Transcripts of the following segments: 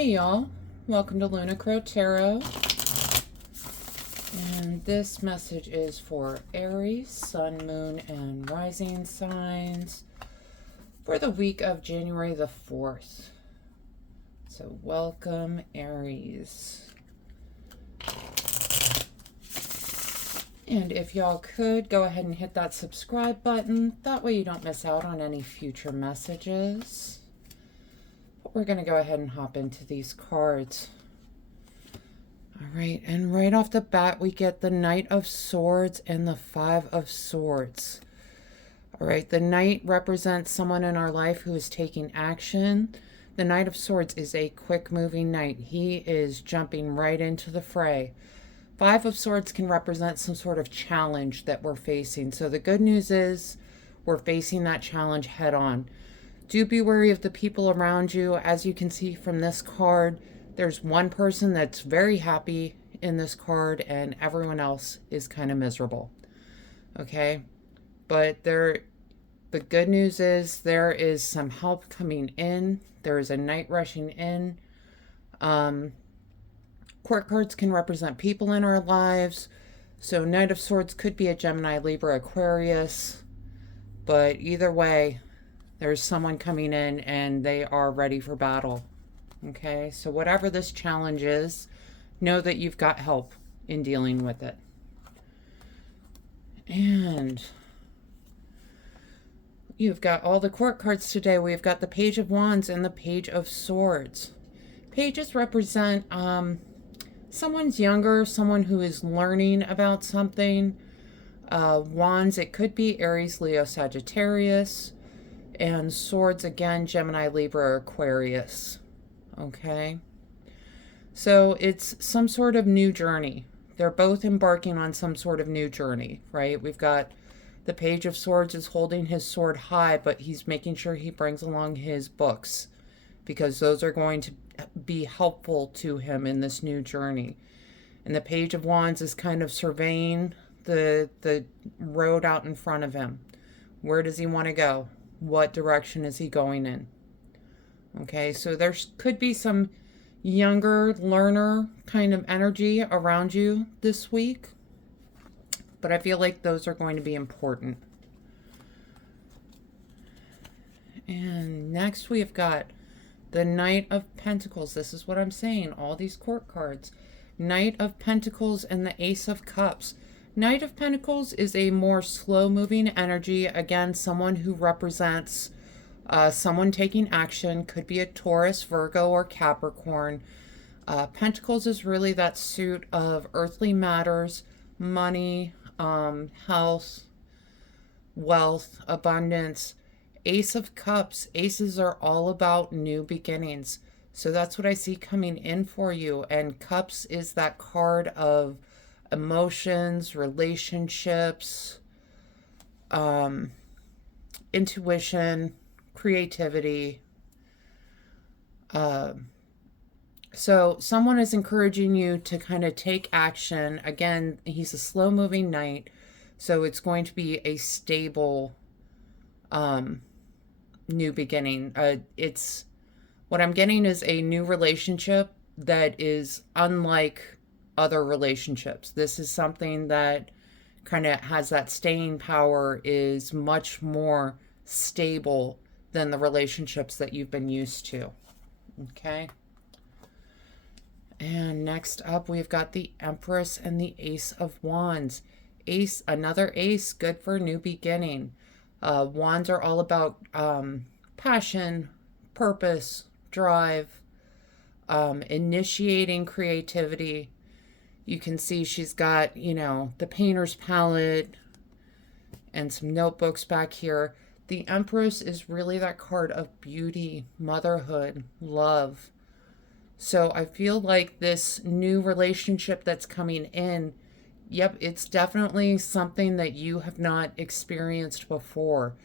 Hey y'all, welcome to Lunar Tarot. And this message is for Aries, Sun, Moon, and Rising signs for the week of January the 4th. So welcome, Aries. And if y'all could, go ahead and hit that subscribe button. That way you don't miss out on any future messages. But we're going to go ahead and hop into these cards. All right, and right off the bat, we get the Knight of Swords and the Five of Swords. All right, the Knight represents someone in our life who is taking action. The Knight of Swords is a quick-moving knight. He is jumping right into the fray. Five of Swords can represent some sort of challenge that we're facing. So the good news is we're facing that challenge head on. Do be wary of the people around you. As you can see from this card, there's one person that's very happy in this card and everyone else is kind of miserable. Okay? But the good news is there is some help coming in. There is a knight rushing in. Court cards can represent people in our lives. So Knight of Swords could be a Gemini, Libra, Aquarius. But either way, there's someone coming in and they are ready for battle. Okay, so whatever this challenge is, know that you've got help in dealing with it. And you've got all the court cards today. We've got the Page of Wands and the Page of Swords. Pages represent someone's younger, someone who is learning about something. Wands, it could be Aries, Leo, Sagittarius. And Swords, again, Gemini, Libra, Aquarius. Okay? So it's some sort of new journey. They're both embarking on some sort of new journey, right? We've got the Page of Swords is holding his sword high, but he's making sure he brings along his books because those are going to be helpful to him in this new journey. And the Page of Wands is kind of surveying the road out in front of him. Where does he want to go? What direction is he going in? Okay, so there could be some younger learner kind of energy around you this week, but I feel like those are going to be important. And next we've got the Knight of Pentacles. This is what I'm saying, all these court cards. Knight of Pentacles and the Ace of Cups. Knight of Pentacles is a more slow-moving energy. Again, someone who represents someone taking action. Could be a Taurus, Virgo, or Capricorn. Pentacles is really that suit of earthly matters, money, health, wealth, abundance. Ace of Cups. Aces are all about new beginnings. So that's what I see coming in for you. And Cups is that card of emotions, relationships, intuition, creativity. So someone is encouraging you to kind of take action. Again, he's a slow-moving knight, so it's going to be a stable new beginning. It's what I'm getting is a new relationship that is unlike other relationships. This is something that kind of has that staying power, is much more stable than the relationships that you've been used to. Okay. And next up, we've got the Empress and the Ace of Wands. Ace, another ace, good for a new beginning. Wands are all about passion, purpose, drive, initiating creativity. You can see she's got, the painter's palette and some notebooks back here. The Empress is really that card of beauty, motherhood, love. So I feel like this new relationship that's coming in, yep, it's definitely something that you have not experienced before.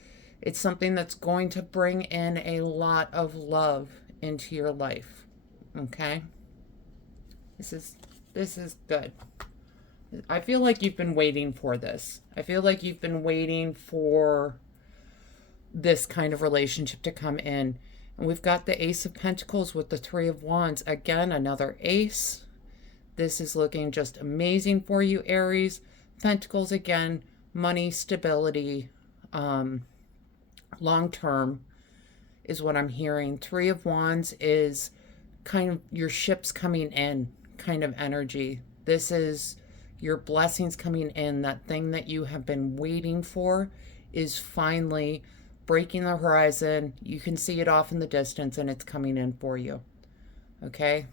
It's something that's going to bring in a lot of love into your life. Okay? This is good. I feel like you've been waiting for this. I feel like you've been waiting for this kind of relationship to come in. And we've got the Ace of Pentacles with the Three of Wands. Again, another ace. This is looking just amazing for you, Aries. Pentacles again, money, stability, long-term is what I'm hearing. Three of Wands is kind of your ships coming in kind of energy. This is your blessings coming in. That thing that you have been waiting for is finally breaking the horizon. You can see it off in the distance and it's coming in for you. Okay?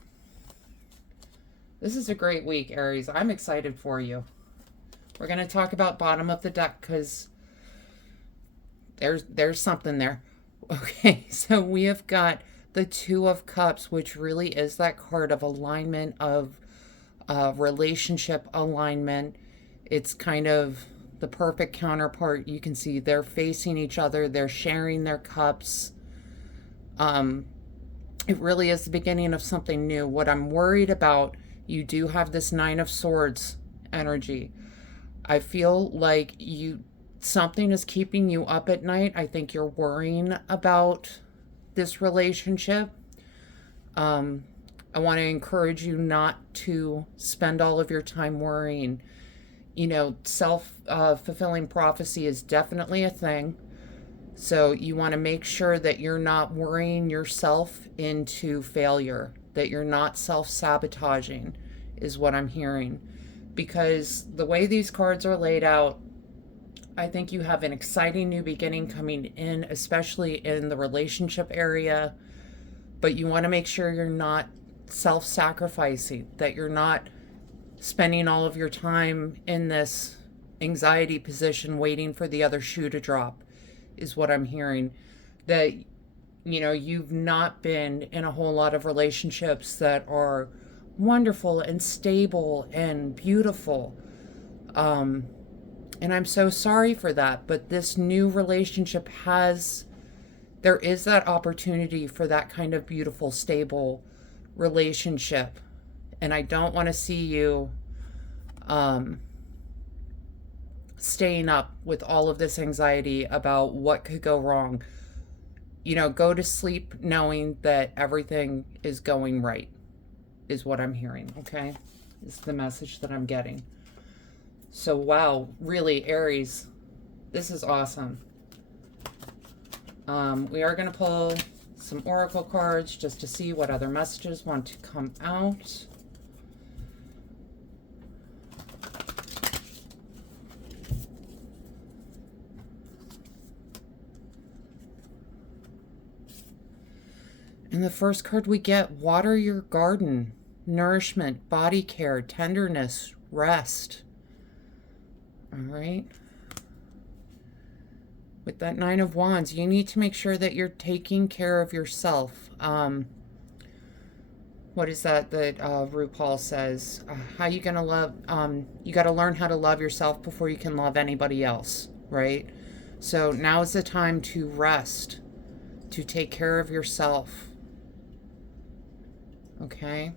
This is a great week, Aries. I'm excited for you. We're going to talk about bottom of the deck because there's something there. Okay, so we have got the Two of Cups, which really is that card of alignment, of relationship alignment. It's kind of the perfect counterpart. You can see they're facing each other. They're sharing their cups. It really is the beginning of something new. What I'm worried about, you do have this Nine of Swords energy. I feel like something is keeping you up at night. I think you're worrying about this relationship. I want to encourage you not to spend all of your time worrying. You know, self-fulfilling prophecy is definitely a thing. So you want to make sure that you're not worrying yourself into failure, that you're not self-sabotaging, is what I'm hearing. Because the way these cards are laid out, I think you have an exciting new beginning coming in, especially in the relationship area. But you want to make sure you're not self-sacrificing, that you're not spending all of your time in this anxiety position waiting for the other shoe to drop, is what I'm hearing. That, you know, you've not been in a whole lot of relationships that are wonderful and stable and beautiful. And I'm so sorry for that, but this new relationship there is that opportunity for that kind of beautiful, stable relationship. And I don't want to see you staying up with all of this anxiety about what could go wrong. You know, go to sleep knowing that everything is going right, is what I'm hearing, okay? Is the message that I'm getting. So, wow, really, Aries, this is awesome. We are going to pull some oracle cards just to see what other messages want to come out. And the first card we get, water your garden, nourishment, body care, tenderness, rest. All right. With that Nine of Wands, you need to make sure that you're taking care of yourself. What is that RuPaul says? How you going to love, you got to learn how to love yourself before you can love anybody else, right? So now is the time to rest, to take care of yourself. Okay?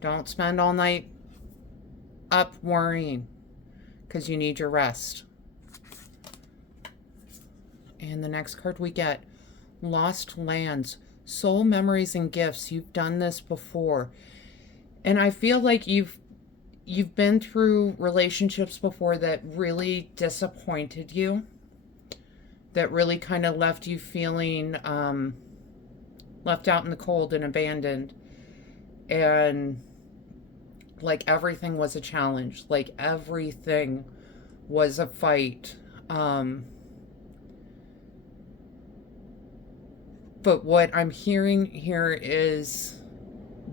Don't spend all night up worrying, because you need your rest. And the next card we get, lost lands, soul memories and gifts. You've done this before. And I feel like you've been through relationships before that really disappointed you, that really kind of left you feeling left out in the cold and abandoned. And like everything was a challenge, like everything was a fight. But what I'm hearing here is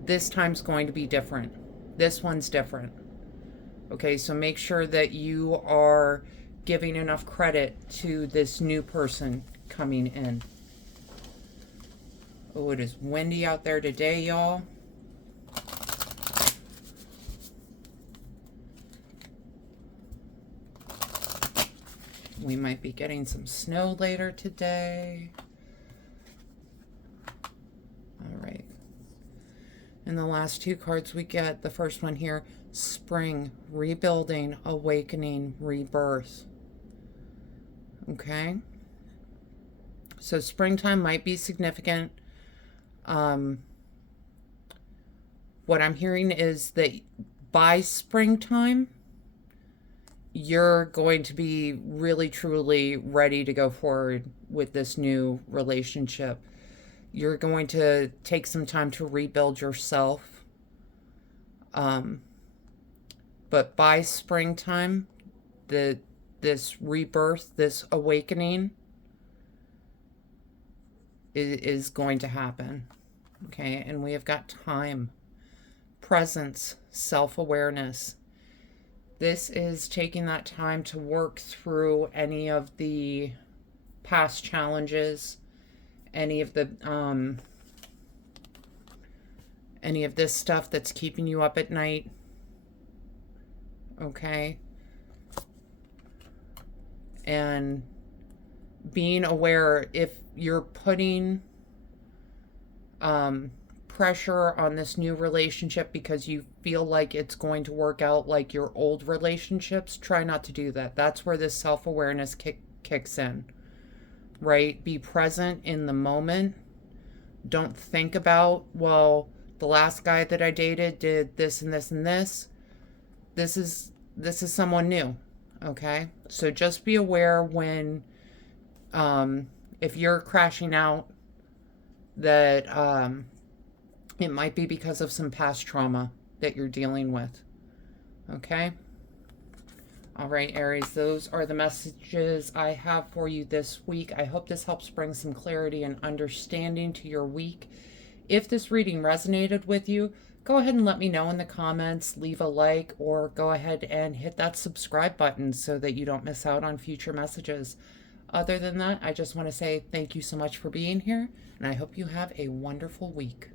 this time's going to be different. This one's different. Okay, so make sure that you are giving enough credit to this new person coming in. Oh, it is windy out there today, y'all. We might be getting some snow later today. All right. And the last two cards we get, the first one here, spring, rebuilding, awakening, rebirth. Okay? So springtime might be significant. Um, what I'm hearing is that by springtime, you're going to be really, truly ready to go forward with this new relationship. You're going to take some time to rebuild yourself. But by springtime, this rebirth, this awakening is going to happen. Okay, and we have got time, presence, self-awareness. This is taking that time to work through any of the past challenges, any of this stuff that's keeping you up at night. Okay, and being aware if you're putting pressure on this new relationship because you feel like it's going to work out like your old relationships, try not to do that. That's where this self-awareness kicks in, right? Be present in the moment. Don't think about, well, the last guy that I dated did this and this and this. This is someone new. Okay, so just be aware when if you're crashing out, that it might be because of some past trauma that you're dealing with. Okay? All right, Aries, those are the messages I have for you this week. I hope this helps bring some clarity and understanding to your week. If this reading resonated with you, go ahead and let me know in the comments, leave a like, or go ahead and hit that subscribe button so that you don't miss out on future messages. Other than that, I just want to say thank you so much for being here, and I hope you have a wonderful week.